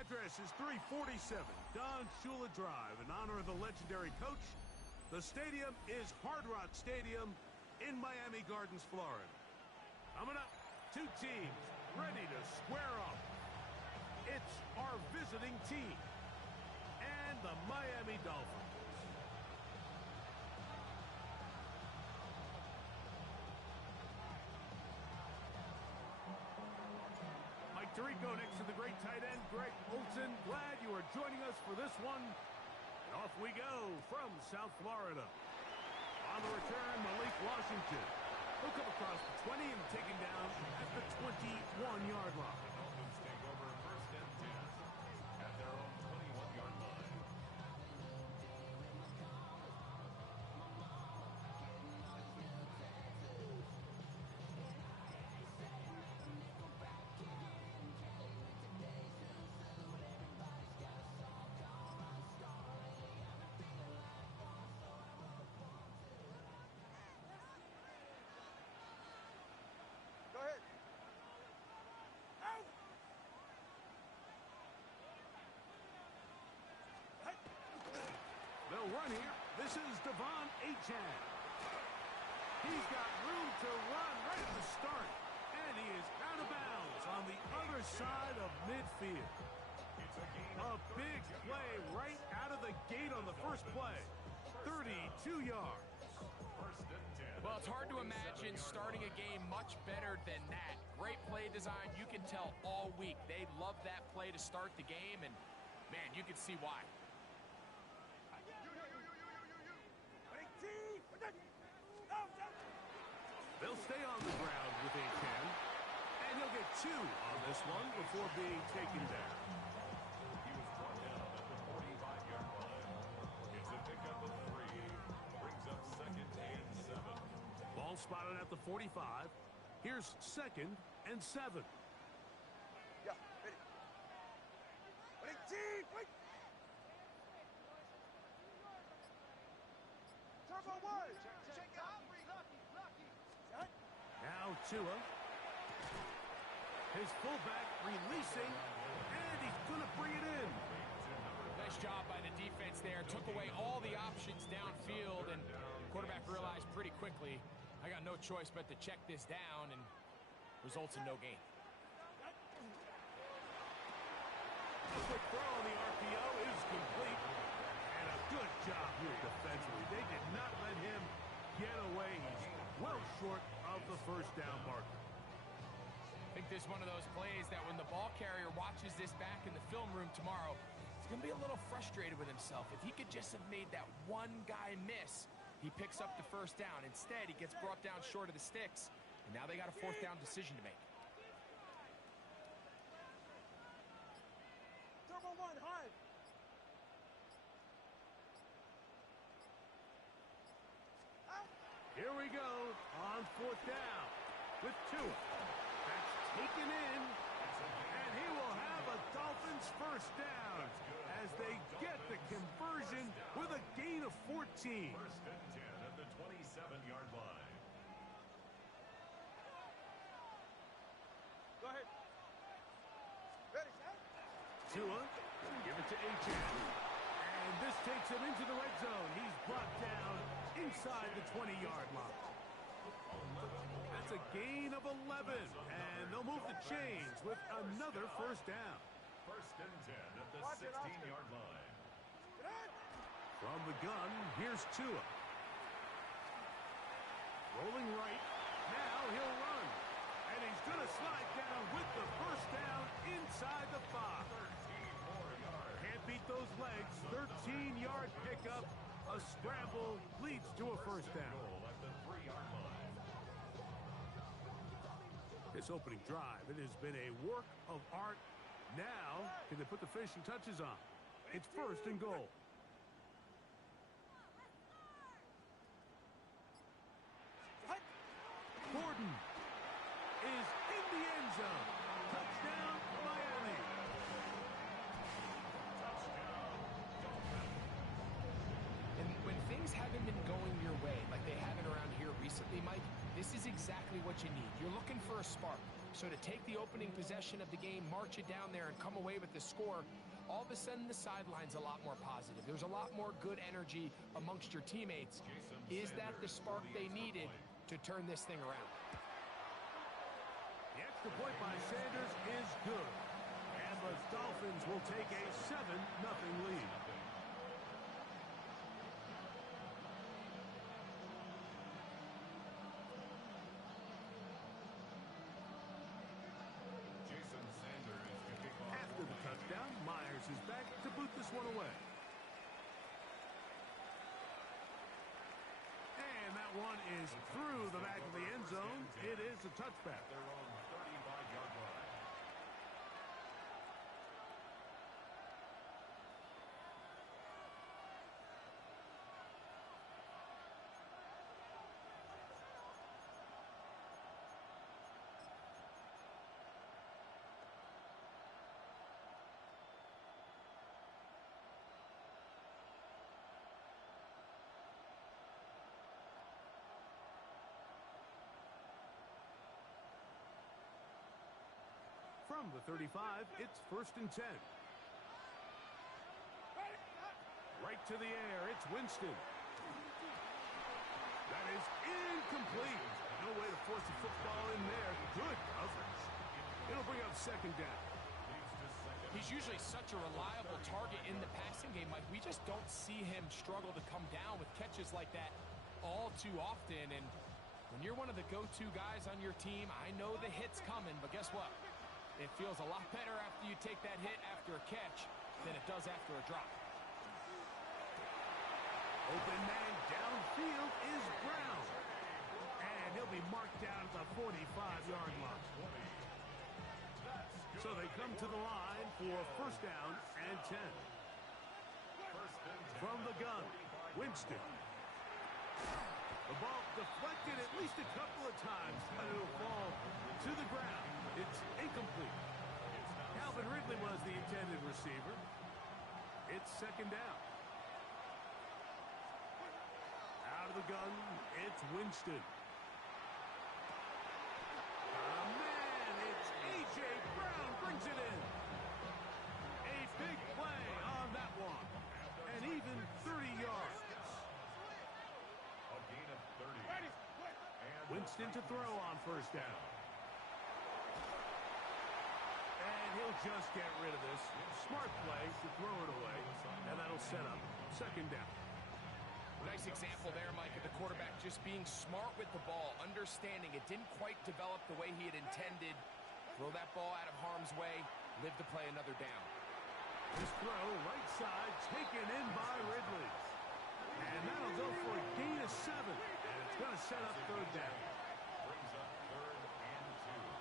address is 347 Don Shula Drive. In honor of the legendary coach, the stadium is Hard Rock Stadium in Miami Gardens, Florida. Coming up, two teams ready to square off. It's our visiting team and the Miami Dolphins. Mike Tirico next to the great tight end, Greg Olsen. Glad you are joining us for this one. And off we go from South Florida. On the return, Malik Washington. He'll come across the 20 and taken down at the 21-yard line. The Dolphins take over first and 10 at their own 21-yard line. Go ahead. Out. They'll run here. This is Devon Achane. He's got room to run right at the start. And he is out of bounds on the other side of midfield. A big play right out of the gate on the first play. 32 yards. Well, it's hard to imagine starting a game much better than that. Great play design. You can tell all week they love that play to start the game, and, man, you can see why. They'll stay on the ground with Achane, and he'll get 2 on this one before being taken down. He was brought down at the 45-yard line. It's a pickup of 3. Brings up second and 7. Ball spotted at the 45. Here's second and 7. Yeah, ready. Ready, team, wait. Turbo 1. Check out. Lucky. Now Tua. His fullback releasing, and he's going to bring it in. Nice job by the defense there. Took away all the options downfield, and the quarterback realized pretty quickly, I got no choice but to check this down, and results in no gain. A quick throw on the RPO is complete. And a good job here defensively. They did not let him get away. He's well short of the first down marker. I think this is one of those plays that when the ball carrier watches this back in the film room tomorrow, he's going to be a little frustrated with himself. If he could just have made that one guy miss, he picks up the first down. Instead, he gets brought down short of the sticks, and now they got a fourth down decision to make. Turbo 1, hard. Here we go on fourth down with Tua. That's taken in, and he will have a Dolphins first down as they get the conversion with a gain of 14. First and 10 at the 27-yard line. Go ahead. Ready, set. Tua, give it to Achane. And this takes him into the red zone. He's brought down inside the 20-yard line. That's a gain of 11, and they'll move the chains with another first down. First and 10 at the 16-yard line. From the gun, here's Tua. Rolling right. Now he'll run. And he's going to slide down with the first down inside the 5. Can't beat those legs. 13-yard pickup. A scramble leads to a first down. At the 3-yard line. This opening drive, it has been a work of art. Now, can they put the finishing touches on? It's first and goal. Gordon is in the end zone. Touchdown, Miami. And when things haven't been going your way like they haven't around here recently, Mike, this is exactly what you need. You're looking for a spark. So to take the opening possession of the game, march it down there, and come away with the score, all of a sudden the sideline's a lot more positive. There's a lot more good energy amongst your teammates. Is that the spark they needed to turn this thing around? The extra point by Sanders is good. And the Dolphins will take a 7-0 lead. After the touchdown, Myers is back to boot this one away. And that one is through the back of the end zone. It is a touchback. Their own 35-yard line. From the 35, it's 1st and 10. Right to the air, it's Winston. That is incomplete. No way to force the football in there. Good coverage. It'll bring up 2nd down. He's usually such a reliable target in the passing game, Mike. We just don't see him struggle to come down with catches like that all too often. And when you're one of the go-to guys on your team, I know the hit's coming, but guess what? It feels a lot better after you take that hit after a catch than it does after a drop. Open man downfield is Brown. And he'll be marked down at the 45-yard line. So they come to the line for 1st down and 10. From the gun, Winston. The ball deflected at least a couple of times, but it'll fall to the ground. It's incomplete. Calvin Ridley was the intended receiver. It's 2nd down. Out of the gun, it's Winston. Man, it's A.J. Brown brings it in. A big play on that one. And even 30 yards. A gain of 30. Winston to throw on 1st down. And he'll just get rid of this. Smart play to throw it away. And that'll set up 2nd down. Nice example there, Mike, of the quarterback just being smart with the ball, understanding it didn't quite develop the way he had intended. Throw that ball out of harm's way, live to play another down. This throw, right side, taken in by Ridley. And that'll go for a gain of 7. And it's going to set up 3rd down. Brings up 3rd and 2.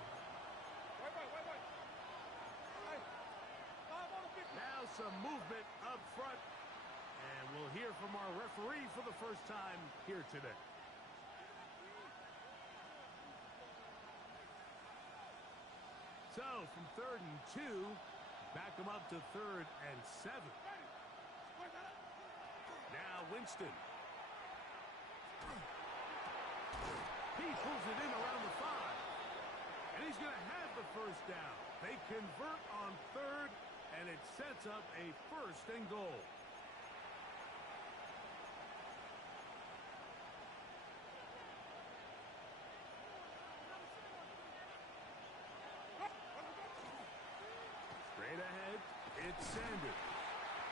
Now some movement up front. And we'll hear from our referee for the first time here today. So from 3rd and 2, back them up to 3rd and 7. Now Winston. He pulls it in around the 5. And he's going to have the 1st down. They convert on 3rd, and it sets up a 1st and goal. Straight ahead, it's Sanders.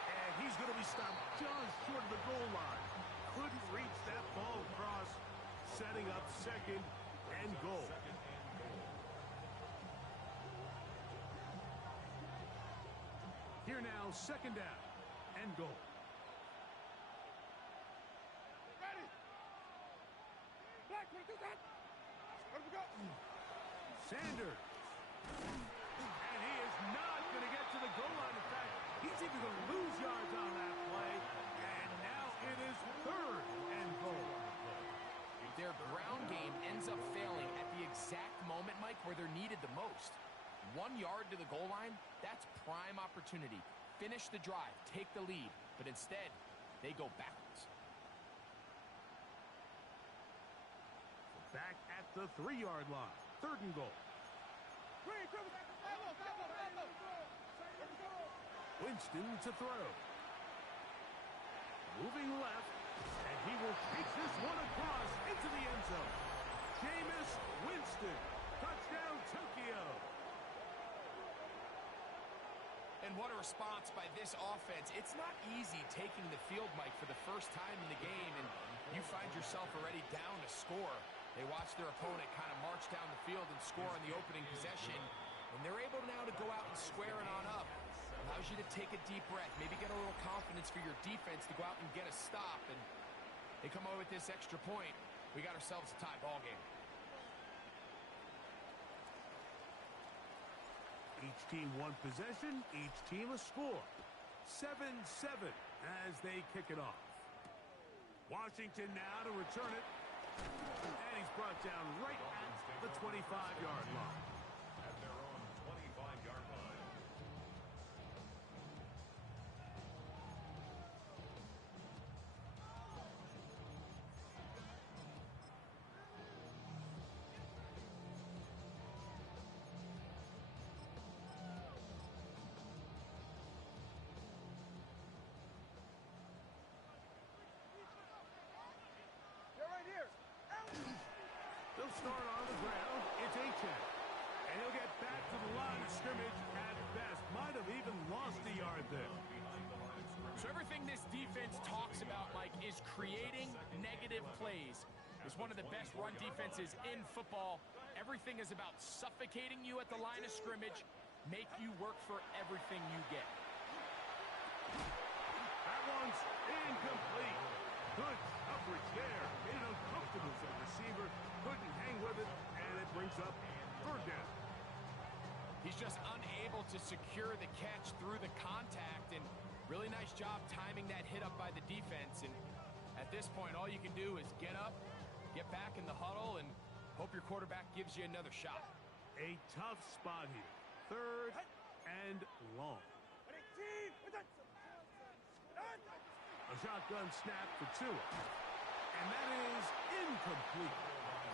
And he's going to be stopped just short of the goal line. Couldn't reach that ball across, setting up 2nd and goal. Here now, 2nd down and goal. Sanders. And he is not going to get to the goal line. In fact, he's even going to lose yards on that play. And now it is 3rd and goal. Their ground game ends up failing at the exact moment, Mike, where they're needed the most. 1 yard to the goal line, that's prime opportunity. Finish the drive, take the lead. But instead, they go backwards. Back at the 3-yard line. 3rd and goal. Winston to throw. Moving left, and he will take this one across into the end zone. Jameis Winston. Touchdown, Tokyo. And what a response by this offense. It's not easy taking the field, Mike, for the first time in the game, and you find yourself already down to score. They watch their opponent kind of march down the field and score on the opening possession, and they're able now to go out and square it on up. Allows you to take a deep breath, maybe get a little confidence for your defense to go out and get a stop, and they come away with this extra point. We got ourselves a tie ball game. Each team one possession, each team a score. 7-7 as they kick it off. Washington now to return it. And he's brought down right at the 25-yard line. At their own 25-yard line. They'll start on the ground. It's A-Check. And he'll get back to the line of scrimmage at best. Might have even lost a yard there. So everything this defense talks about, Mike, is creating negative plays. It's one of the best run defenses in football. Everything is about suffocating you at the line of scrimmage, make you work for everything you get. That one's incomplete. Good coverage there. Made it uncomfortable for the receiver. Couldn't hang with it, and it brings up third down. He's just unable to secure the catch through the contact, and really nice job timing that hit up by the defense. And at this point, all you can do is get up, get back in the huddle, and hope your quarterback gives you another shot. A tough spot here. Third and long. A shotgun snap for Tua. And that is incomplete.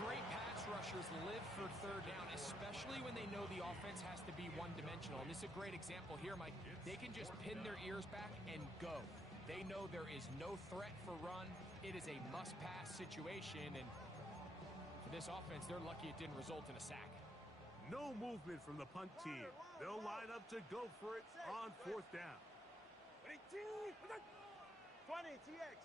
Great pass rushers live for third down, especially when they know the offense has to be one-dimensional. And this is a great example here, Mike. They can just pin their ears back and go. They know there is no threat for run. It is a must-pass situation, and for this offense, they're lucky it didn't result in a sack. No movement from the punt team. They'll line up to go for it on fourth down. 20, TX.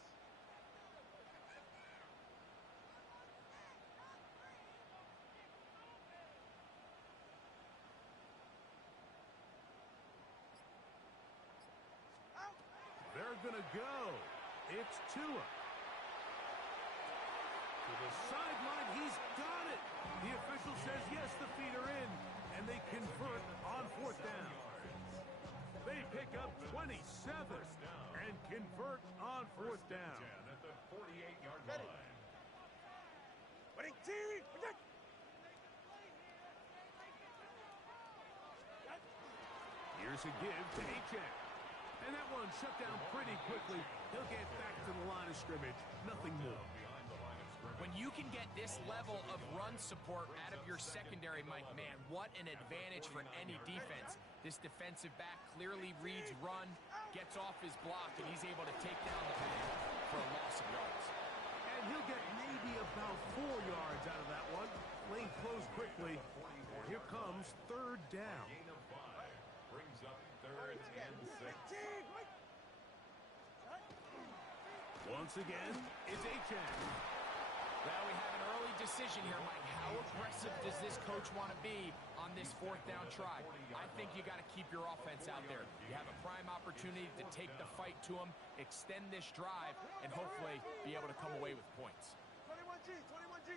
They're going to go. It's Tua. To the sideline, he's got it. The official says, yes, the feet are in, and they convert on fourth down. They pick up 27 and convert on fourth down. At the 48-yard line. Here's a give to H.N. And that one shut down pretty quickly. He'll get back to the line of scrimmage. Nothing more. When you can get this level of run support out of your secondary, Mike, man, what an advantage for any defense. This defensive back clearly reads run, gets off his block, and he's able to take down the back for a loss of yards. And he'll get maybe about 4 yards out of that one. Lane closed quickly. Here comes third down. Gain of 5 brings up third and 6. Once again, it's H.N. Well, we have an early decision here, Mike. How aggressive does this coach want to be on this fourth down try? I think you got to keep your offense out there. You have a prime opportunity to take the fight to them, extend this drive, and hopefully be able to come away with points. 21G, 21G.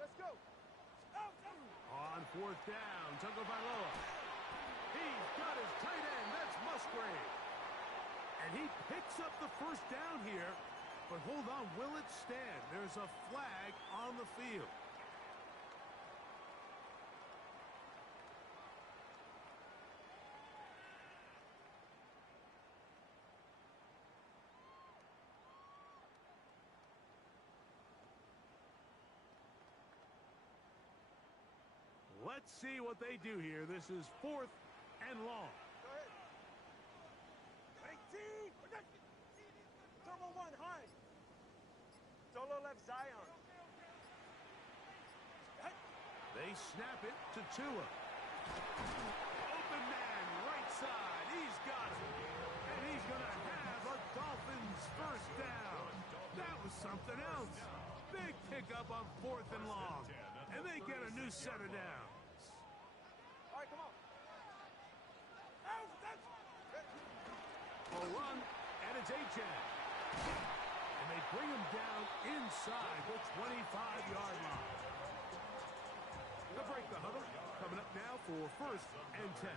Let's go. On fourth down, Tagovailoa. He's got his tight end. That's Musgrave. And he picks up the first down here. But hold on, will it stand? There's a flag on the field. Let's see what they do here. This is 4th and long. Go ahead. 18. Turbo 1 high. Solo left Zion. They snap it to Tua. Open man, right side. He's got it. And he's going to have a Dolphins first down. That was something else. Big pickup on 4th and long. And they get a new set of downs. All right, come on. A run, and it's Achan. And they bring him down inside the 25-yard line. They'll break the huddle. Coming up now for 1st and 10.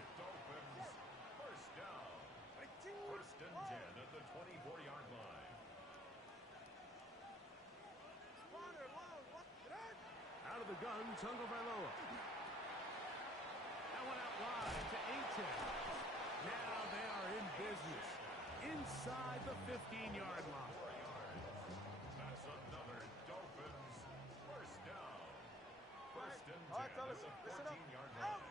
First down. 1st and 10 at the 24-yard line. Out of the gun, Tagovailoa. That one out wide to Achan. Now they are in business. Inside the 15-yard line. That's another Dolphins first down. 1st and 10 All right, fellas, at the listen up. 14-yard line.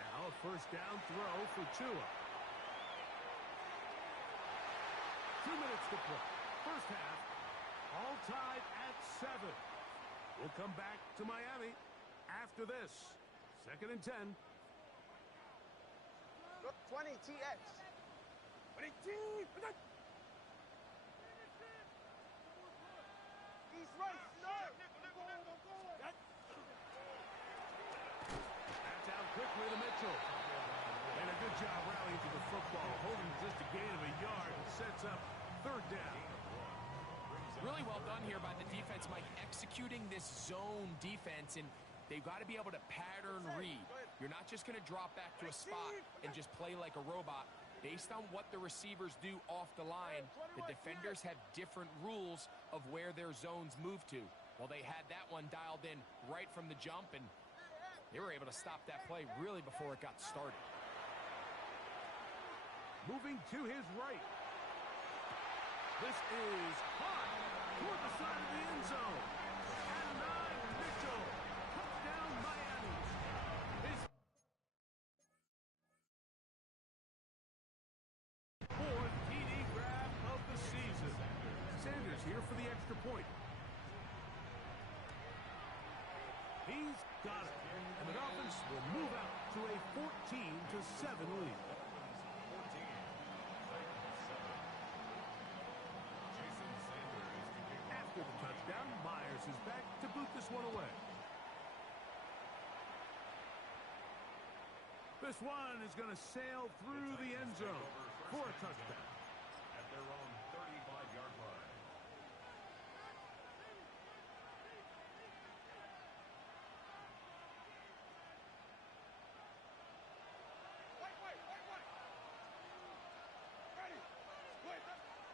Now a first down throw for Tua. 2 minutes to play. First half, all tied at 7. We'll come back to Miami after this. 2nd and 10. 20 TX. 20 He's right, sir. That's out quickly to Mitchell. And a good job rallying to the football. Holding just a gain of a yard. Sets up 3rd down. Really well done here by the defense, Mike, executing this zone defense, and they've got to be able to pattern read. You're not just going to drop back to a spot and just play like a robot. Based on what the receivers do off the line, the defenders have different rules of where their zones move to. Well, they had that one dialed in right from the jump, and they were able to stop that play really before it got started. Moving to his right. This is hot toward the side of the end zone. And 9, Mitchell. Touchdown, Miami. His 4th TD grab of the season. Sanders here for the extra point. He's got it. And the Dolphins will move out to a 14-7 lead. After the touchdown, Myers is back to boot this one away. This one is going to sail through the end zone for a touchdown. At their own 35-yard line.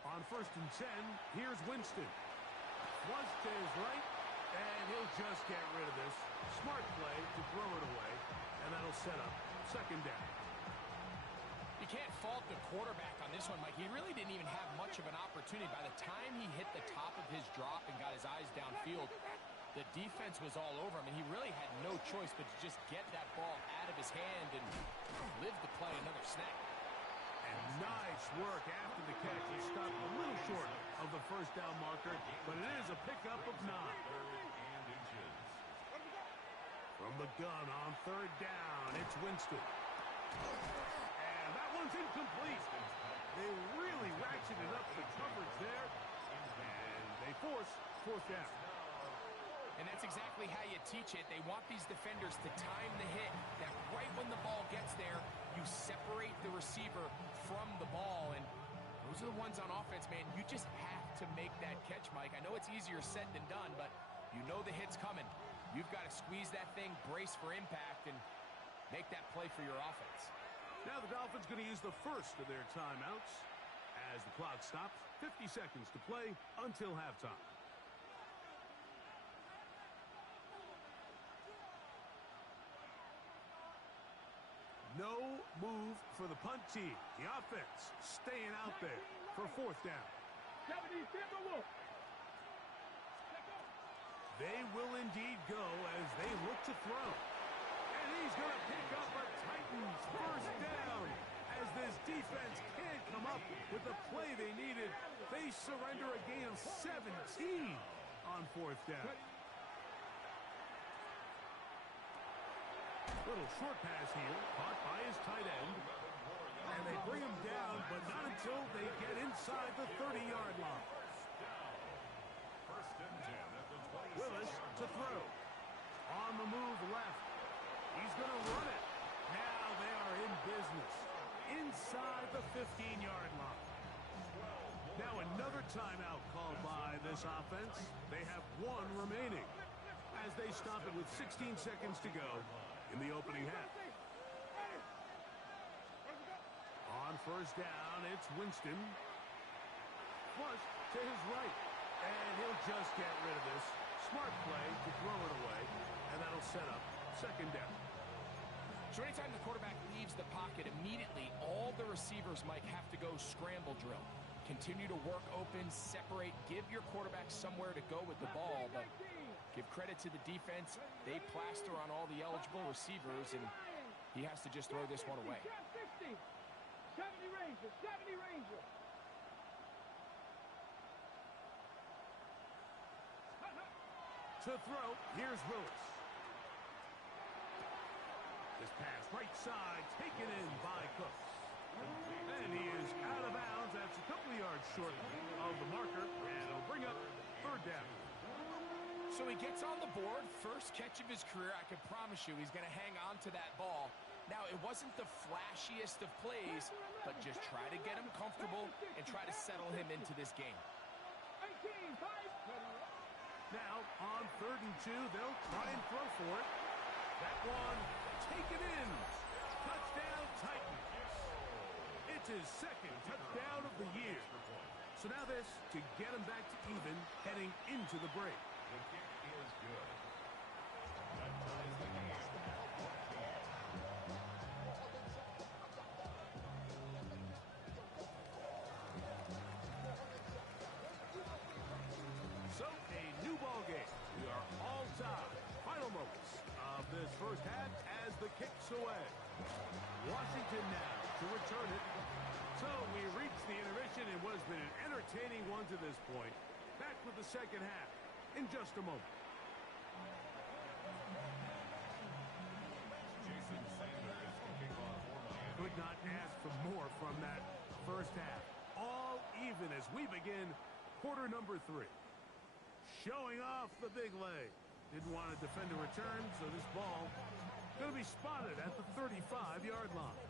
On 1st and 10, here's Winston. Once to his right, and he'll just get rid of this. Smart play to throw it away, and that'll set up 2nd down. You can't fault the quarterback on this one, Mike. He really didn't even have much of an opportunity. By the time he hit the top of his drop and got his eyes downfield, the defense was all over him, and he really had no choice but to just get that ball out of his hand and live to play another snap. And nice work after the catch. He stopped a little short of the first down marker, but it is a pickup of 9. 3rd and inches. From the gun on 3rd down, it's Winston. And that one's incomplete. They really ratcheted up the coverage there, and they force 4th down. And that's exactly how you teach it. They want these defenders to time the hit, that right when the ball gets there, you separate the receiver from the ball. And those are the ones on offense, man. You just have to make that catch, Mike. I know it's easier said than done, but you know the hit's coming. You've got to squeeze that thing, brace for impact, and make that play for your offense. Now the Dolphins going to use the first of their timeouts as the clock stops. 50 seconds to play until halftime. No move for the punt team. The offense staying out there for fourth down. They will indeed go as they look to throw. And he's going to pick up a Titans first down as this defense can't come up with the play they needed. They surrender a gain of 17 on fourth down. Little short pass here, caught by his tight end. And they bring him down, but not until they get inside the 30-yard line. First and 10 at the 20. Willis to throw. On the move left. He's going to run it. Now they are in business. Inside the 15-yard line. Now another timeout called by this offense. They have one remaining as they stop it with 16 seconds to go in the opening half. On first down, it's Winston. Flush to his right. And he'll just get rid of this. Smart play to throw it away. And that'll set up second down. So anytime the quarterback leaves the pocket, immediately all the receivers might have to go scramble drill. Continue to work open, separate, give your quarterback somewhere to go with the ball. But give credit to the defense. They plaster on all the eligible receivers, and he has to just throw this one away. 70 Ranger. To throw, here's Willis. This pass right side taken in by Cooks. And he is out of bounds. That's a couple of yards short of the marker, and it'll bring up third down. So he gets on the board, first catch of his career. I can promise you he's going to hang on to that ball. Now, it wasn't the flashiest of plays, but just try to get him comfortable and try to settle him into this game. Now, on 3rd and 2, they'll try and throw for it. That one taken in. Touchdown, Titans. It's his second touchdown of the year. So now this to get him back to even heading into the break. The kick is good. That ties the game. So, a new ball game. We are all tied. Final moments of this first half as the kick's away. Washington now to return it. So we reach the intermission in what has been an entertaining one to this point. Back with the second half in just a moment. Jason Sanders kicking off for Miami. Could not ask for more from that first half. All even as we begin quarter number 3. Showing off the big leg. Didn't want to defend a return, so this ball going to be spotted at the 35-yard line.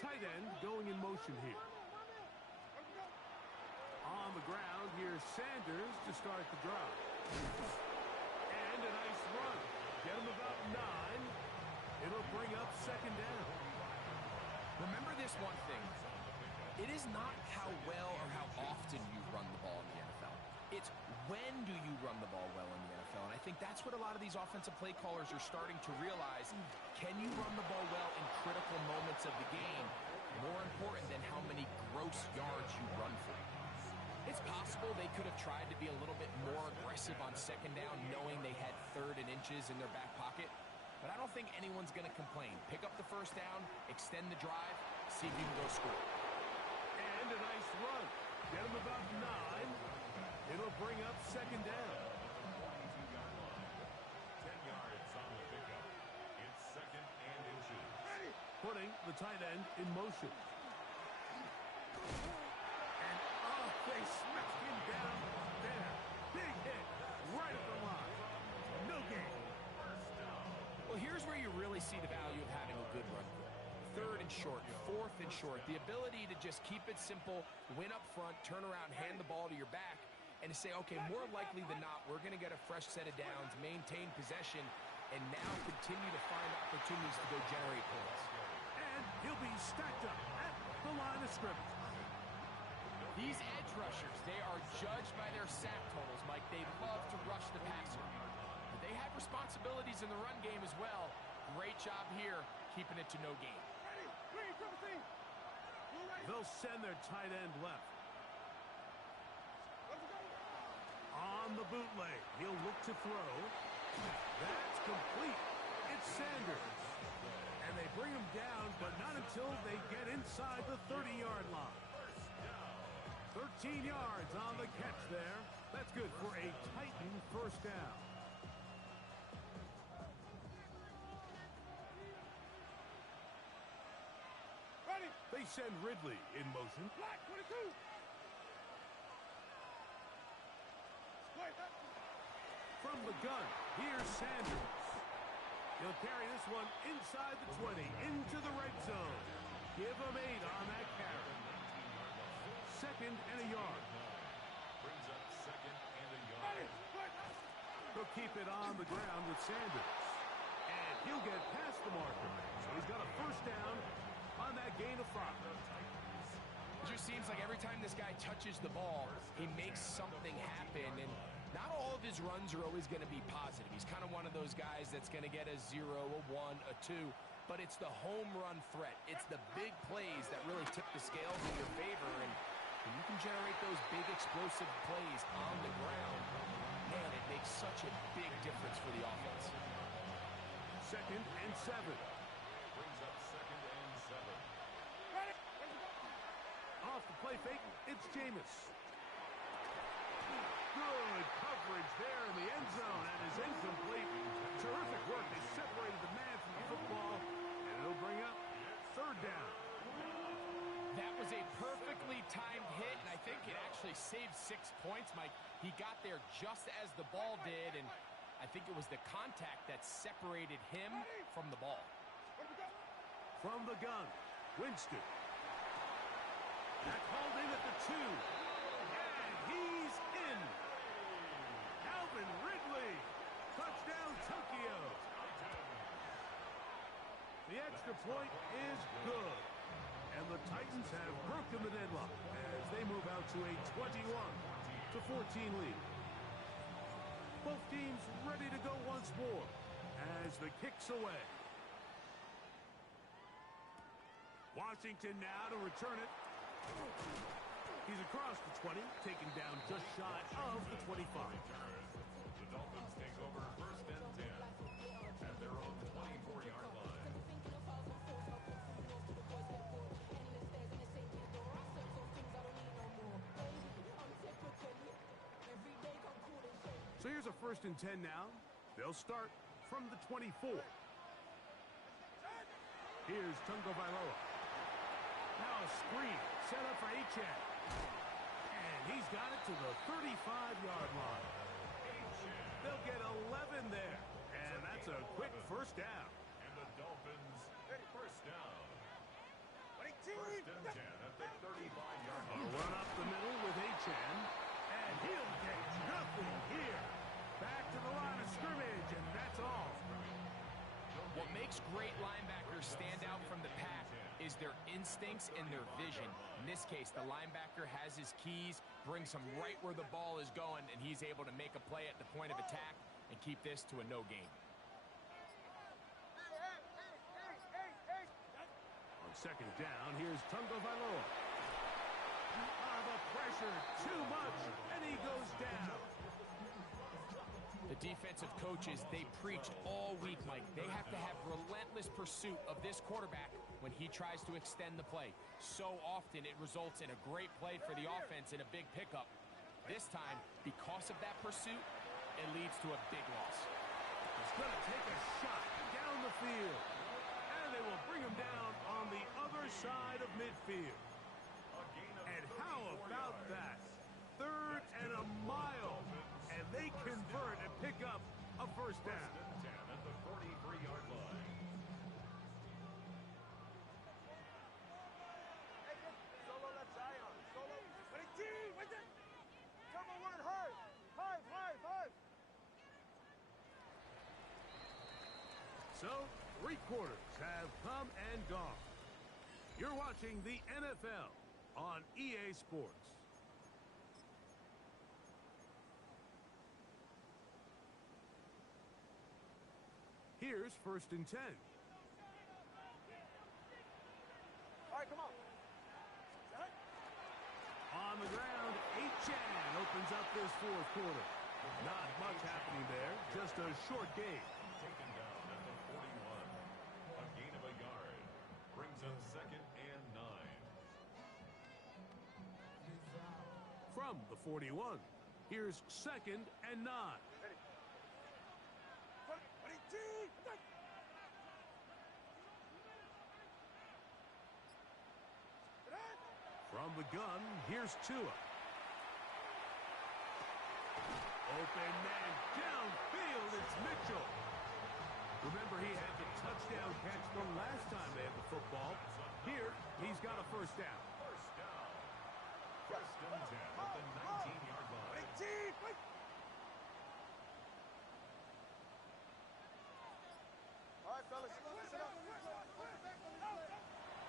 Tight end going in motion here. On the ground, here's Sanders to start the drive. And a nice run. Get him about 9. It'll bring up second down. Remember this one thing. It is not how well or how often you run the ball in the NFL. It's when do you run the ball well in the NFL. And I think that's what a lot of these offensive play callers are starting to realize. Can you run the ball well in critical moments of the game? More important than how many gross yards you run for. It's possible they could have tried to be a little bit more aggressive on second down, knowing they had 3rd and inches in their back pocket. But I don't think anyone's going to complain. Pick up the first down, extend the drive, see if you can go score. And a nice run. Get him about 9. It'll bring up second down. 22-yard line. 10 yards on the pickup. It's 2nd and inches. Putting the tight end in motion. And they smacked him down there. Big hit right at the line. No gain. Well, here's where you really see the value of having a good run. 3rd and short, 4th and short. The ability to just keep it simple, win up front, turn around, hand the ball to your back, and to say, okay, more likely than not, we're going to get a fresh set of downs, maintain possession, and now continue to find opportunities to go generate points. And he'll be stacked up at the line of scrimmage. These edge rushers, they are judged by their sack totals, Mike. They love to rush the passer. But they have responsibilities in the run game as well. Great job here, keeping it to no gain. They'll send their tight end left. On the bootleg, he'll look to throw. That's complete. It's Sanders. And they bring him down, but not until they get inside the 30-yard line. 13 yards on the catch there. That's good for a Titan first down. They send Ridley in motion. Black 22. From the gun, here's Sanders. He'll carry this one inside the 20, into the red zone. Give him 8 on that carry. Second and a yard. Brings up second and a yard. He'll keep it on the ground with Sanders. And he'll get past the marker. So he's got a first down on that gain of 5. It just seems like every time this guy touches the ball, he makes something happen. And not all of his runs are always going to be positive. He's kind of one of those guys that's going to get a 0, a 1, a 2. But it's the home run threat. It's the big plays that really tip the scales in your favor. And when you can generate those big explosive plays on the ground, man, it makes such a big difference for the offense. Second and 7. Brings up second and 7. Off the play fake, it's Jameis. Good coverage there in the end zone, and is incomplete. Terrific work. They separated the man from the football, and it'll bring up third down. That was a perfectly timed hit, and I think it actually saved 6 points, Mike. He got there just as the ball did, and I think it was the contact that separated him from the ball. From the gun, Winston. That called in at the 2. And he's in. Calvin Ridley. Touchdown, Tokyo. The extra point is good. And the Titans have broken the deadlock as they move out to a 21-14 lead. Both teams ready to go once more as the kick's away. Washington now to return it. He's across the 20, taken down just shy of the 25. The Dolphins take over first and 10 at their own 24-yard line. So here's a first and 10 now. They'll start from the 24. Here's Tungo Bailoa. Now a screen set up for Achane. And he's got it to the 35-yard line. They'll get 11 there. And that's a quick first down. And the Dolphins first down. First and 10 at the 35-yard A line. run up the middle with Achane. And he'll get nothing here. Back to the line of scrimmage, and that's all. What makes great linebackers stand out from the pack is their instincts and their vision. In this case, the linebacker has his keys, brings him right where the ball is going, and he's able to make a play at the point of attack and keep this to a no gain. On second down, here's Tungo Bailoa. The pressure, too much, and he goes down. The defensive coaches, they preach all week, Mike. They have to have relentless pursuit of this quarterback when he tries to extend the play. So often it results in a great play for the offense and a big pickup. This time, because of that pursuit, it leads to a big loss. He's going to take a shot down the field. And they will bring him down on the other side of midfield. And how about that? Third and a mile. And they convert and pick up a first down. First and 10 at the 43-yard line. Solo left Zion. Solo. 22. Wait there. Double word hard. Five. So, 3 quarters have come and gone. You're watching the NFL on EA Sports. Here's 1st and 10. All right, come on. On the ground, Achan opens up this 4th quarter. Not much happening there, just a short game. Taken down at the 41. A gain of a yard. Brings up 2nd and 9. From the 41, here's 2nd and 9. Ready. 22. Attack. From the gun, here's Tua. Open man downfield, it's Mitchell. Remember, he had the touchdown catch the last time they had the football. Here, he's got a 1st down. First down. 1st and 10 at the 19-yard line. 18. Wait. All right, fellas. Listen up.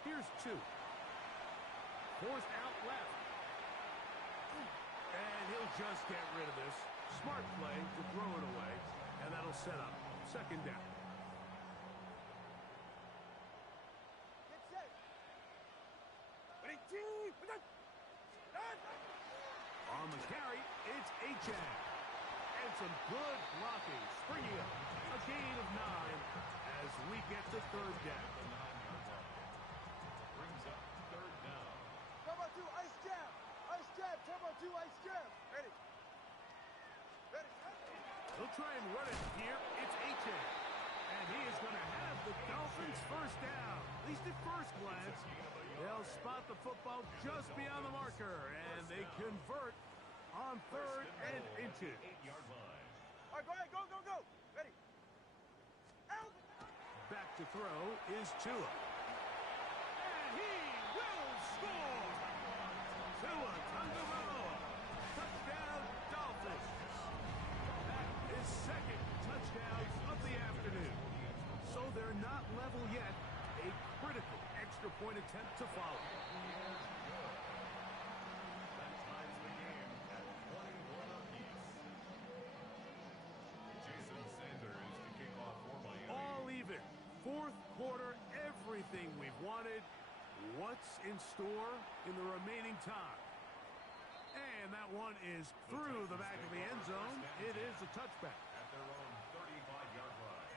Here's 2. 4th out left. And he'll just get rid of this. Smart play to throw it away. And that'll set up 2nd down. Get set. 18. On the carry, it's Achan. And some good blocking, springing up. A gain of 9 as we get to 3rd down. The 9-yard line. Brings up 3rd down. Turbo 2, ice jab. Ice jab. Turbo 2, ice jab. Ready. Ready. He'll try and run it here. It's Achan. And he is going to have the Dolphins' 1st down. At least at first glance. They'll spot the football just beyond the marker. And they convert on 3rd and inches. 8-yard line. All right, go ahead. Go, go, go. Ready. Out. Back to throw is Tua. And he will score! Tua Tagovailoa. Touchdown, Dolphins. That is 2nd touchdown of the afternoon. So they're not level yet. A critical extra point attempt to follow. That ties the game at 21 apiece. Jason Sanders to kick off for Miami. All even. 4th quarter, everything we've wanted. What's in store in the remaining time? And that one is through the back of the end zone. It is a touchback. At their own 35-yard line.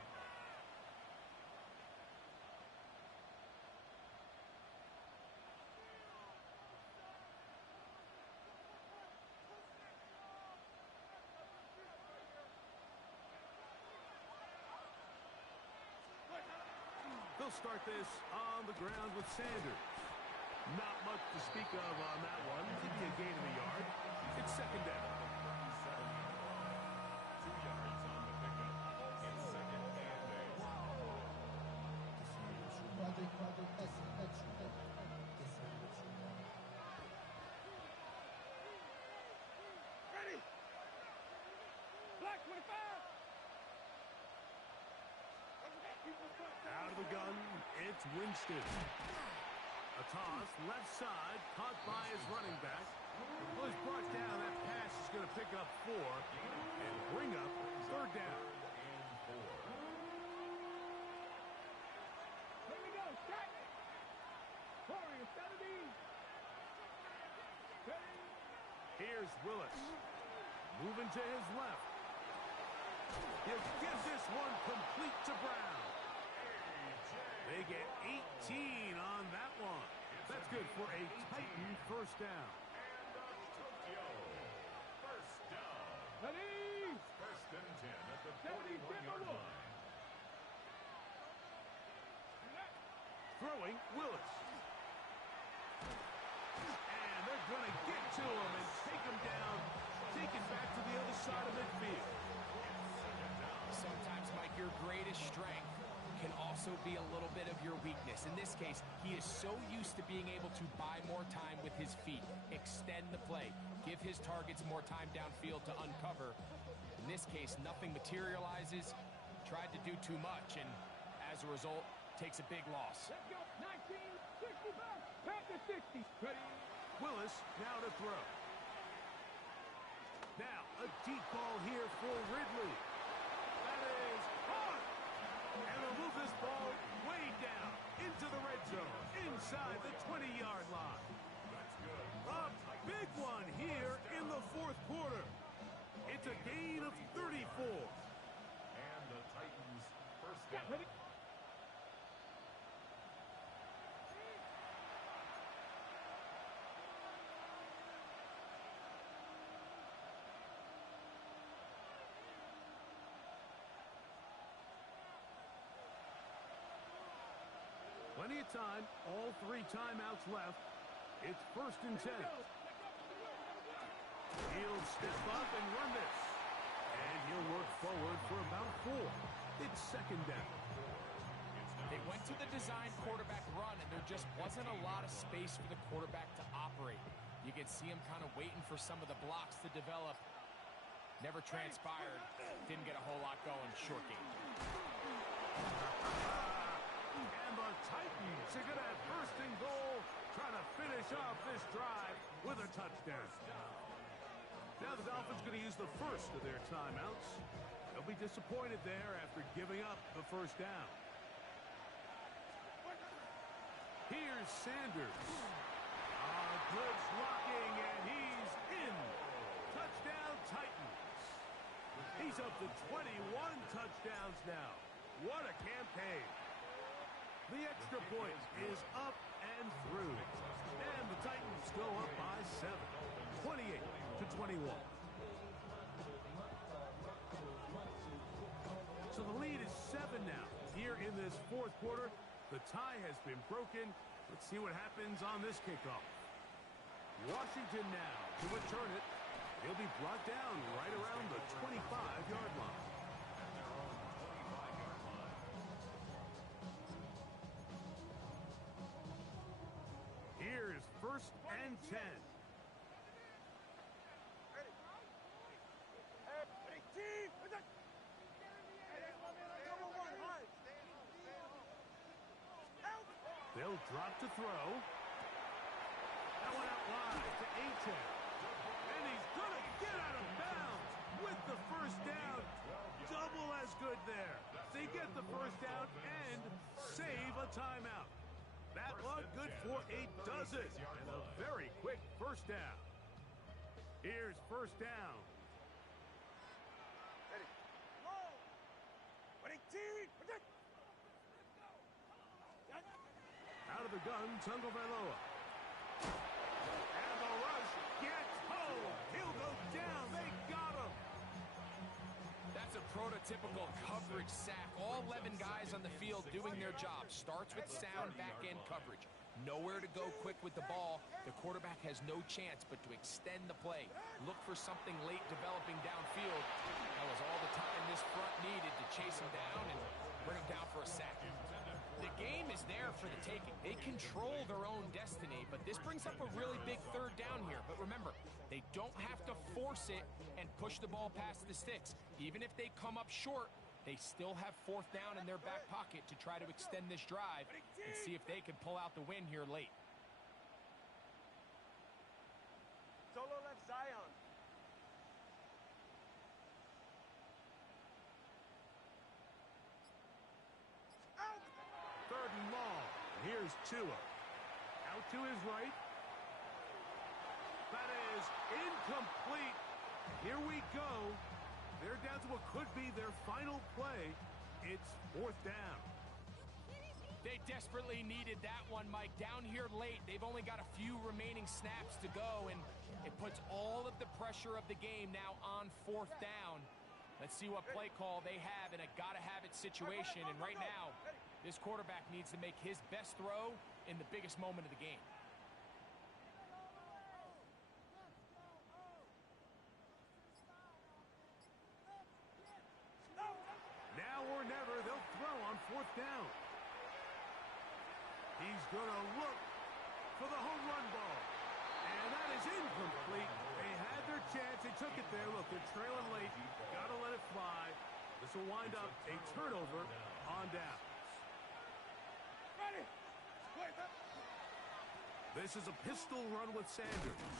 They'll start this on the ground with Sanders. Not much to speak of on that one. Could be a gain of a yard. It's 2nd down. 2 yards on the pickup. It's 2nd and 8. Ready. Black 25. Out of the gun, it's Winston. A toss, left side, caught by his running back. Was brought down. That pass is going to pick up 4 and bring up 3rd down. Here we go. Strike. Corey, 70. Here's Willis. Moving to his left. He'll give this one complete to Brown. They get 18 on that one. That's good for a Titan 1st down. Tokyo. 1st down. Ready. 1st and 10 at the 41-yard line. Throwing, Willis. And they're going to get to him and take him down. Take it back to the other side of midfield. Sometimes, Mike, your greatest strength can also be a little bit of your weakness. In this case, he is so used to being able to buy more time with his feet, extend the play, give his targets more time downfield to uncover. In this case, nothing materializes. Tried to do too much, and as a result, takes a big loss. Let's go. 1965. Back to 60. Ready. Willis now to throw. Now, a deep ball here for Ridley. That is hard. And they'll move this ball way down into the red zone, inside the 20-yard line. A big one here in the fourth quarter. It's a gain of 34. And the Titans first down. Plenty of time, all 3 timeouts left. It's 1st and 10. He'll step up and run this. And he'll work forward for about 4. It's 2nd down. They went to the design quarterback run, and there just wasn't a lot of space for the quarterback to operate. You could see him kind of waiting for some of the blocks to develop. Never transpired. Didn't get a whole lot going. Short game. And the Titans are going to have 1st and goal, trying to finish off this drive with a touchdown. Now the Dolphins going to use the first of their timeouts. They'll be disappointed there after giving up the 1st down. Here's Sanders. Good blocking, and he's in. Touchdown, Titans. He's up to 21 touchdowns now. What a campaign. The extra point is up and through. And the Titans go up by 7, 28-21. So the lead is 7 now. Here in this fourth quarter, the tie has been broken. Let's see what happens on this kickoff. Washington now to return it. He'll be brought down right around the 25-yard line. Here's 1st and 10. They'll drop to throw. That one out wide to Aiton. And he's going to get out of bounds with the 1st down. Double as good there. They get the 1st down and save a timeout. That one good for a dozen. And a very quick 1st down. Here's 1st down. Ready. Whoa. Ready, team. Protect. Out of the gun, Tagovailoa. And the rush gets home. He'll go down. They got him. That's a prototypical coverage sack. All 11 guys on the field doing their job. Starts with sound back-end coverage. Nowhere to go quick with the ball. The quarterback has no chance but to extend the play. Look for something late developing downfield. That was all the time this front needed to chase him down and bring him down for a sack. The game is there for the taking. They control their own destiny, but this brings up a really big 3rd down here. But remember, they don't have to force it and push the ball past the sticks. Even if they come up short, they still have 4th down in their back pocket to try to extend this drive and see if they can pull out the win here late. Solo left Zion. And long. Here's Tua. Out to his right. That is incomplete. Here we go. They're down to what could be their final play. It's 4th down. They desperately needed that one, Mike. Down here late, they've only got a few remaining snaps to go, and it puts all of the pressure of the game now on 4th down. Let's see what play call they have in a gotta-have-it situation, and right now, this quarterback needs to make his best throw in the biggest moment of the game. Now or never, they'll throw on 4th down. He's going to look for the home run ball. And that is incomplete. They had their chance. They took it there. Look, they're trailing late. Got to let it fly. This will wind up a turnover on down. This is a pistol run with Sanders.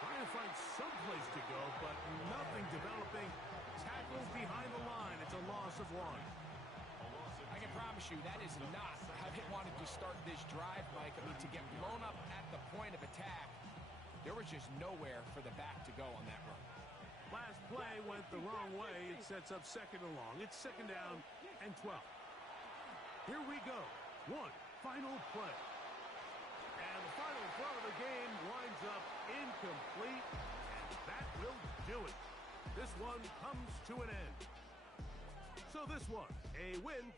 Trying to find some place to go, but nothing developing. Tackles behind the line. It's a loss of 1. I can promise you that is not how they wanted to start this drive, Mike. I mean, to get blown up at the point of attack, there was just nowhere for the back to go on that run. Last play went the wrong way. It sets up second and long. It's second down and 12. Here we go. Final play. And the final throw of the game winds up incomplete. And that will do it. This one comes to an end. So this was a win